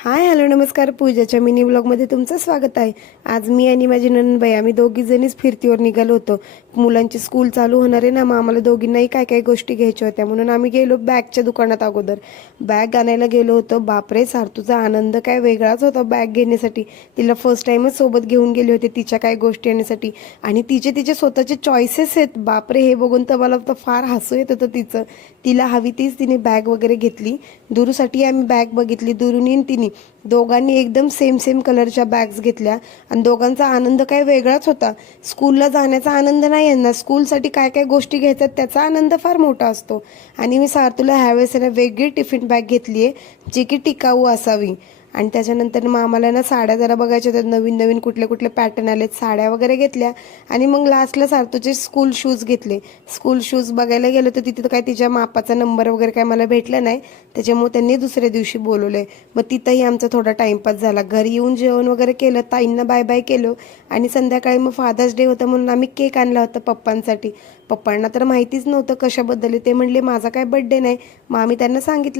Hi hello नमस्कार. पूजाच्या mini ब्लॉगमध्ये तुमचं स्वागत आहे. आज मी आणि माझी नणंदबाई आम्ही दोघी जणीच फिरतीवर निघालो होतो. मुलांची स्कूल चालू होणार आहे ना, मग आम्हाला दोघींनाही काय काय गोष्टी घ्यायच्या होत्या म्हणून आम्ही गेलो बॅगच्या दुकानात. अगोदर बॅग आणायला गेलो होतो. बापरे, सार्थूचा आनंद काय वेगळाच होता बॅग घेण्यासाठी. तिला फर्स्ट टाइमच सोबत घेऊन गेले होते तिच्या काय गोष्टी आणण्यासाठी, आणि तिचे स्वतःचे चॉईसेस आहेत. बापरे, हे बघून तर मला तर फार हसू येत होतं. तिला हवी तीच तिने बॅग वगैरे घेतली. दुरूसाठी आम्ही बॅग बघितली. दुरून तिने दोघांनी एकदम सेम सेम कलरच्या बॅग्स घेतल्या आणि दोघांचा आनंद काय वेगळाच होता. स्कूलला जाण्याचा आनंद नाही यांना, स्कूलसाठी काय काय गोष्टी घ्यायच्यात त्याचा आनंद फार मोठा असतो. आणि मी सार्थूला ह्यावेळेस वेगळी टिफिन बॅग घेतली आहे जी की टिकाऊ असावी. आणि त्याच्यानंतर मग आम्हाला ना साड्या जरा बघायच्या होत्या, नवीन नवीन कुठले कुठले पॅटर्न आलेत, साड्या वगैरे घेतल्या. आणि मग लास्टला सार्थूचे स्कूल शूज घेतले. स्कूल शूज बघायला गेलो तर तिथे काय तिच्या मापाचा नंबर वगैरे काय मला भेटला नाही, त्याच्यामुळे त्यांनी दुसऱ्या दिवशी बोलवलंय. मग तिथंही आमचा थोडा टाइमपास झाला. घरी येऊन जेवण वगैरे केलं, ताईंना बाय बाय केलं. आणि संध्याकाळी मग फादर्स डे होता म्हणून आम्ही केक आणला होता पप्पांसाठी. पप्पांना तर माहितीच नव्हतं कशाबद्दल. ते म्हणले माझा काय बर्थडे नाही. मग आम्ही त्यांना सांगितलं